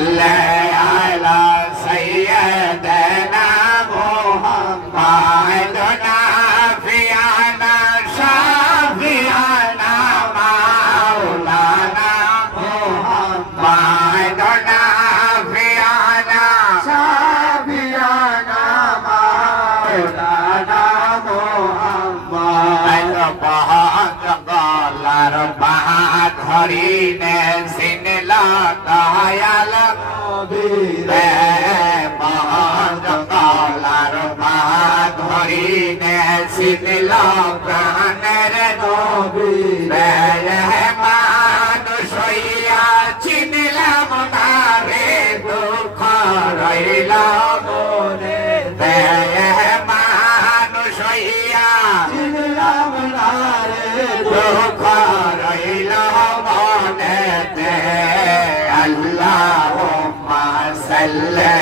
সাল্লি আলা সাইয়্যিদিনা মুহাম্মাদ নাফিয়ানা শাফিয়ানা মাওলানা মুহাম্মাদ নাফিয়ানা শাফিয়ানা মাওলানা মুহাম্মাদ গলার বাহাত হরিণে সিনলা দয়াল নবীরে গলার বাহাত হরিণে সিনলা প্রাণের নবীরে মানুষ হইয়া চিনলাম না রে দুঃখ রইল মনে মানুষ হইয়া চিনলাম না রে দুঃখ রইল মনেতে আল্লাহুম্মা সাল্লি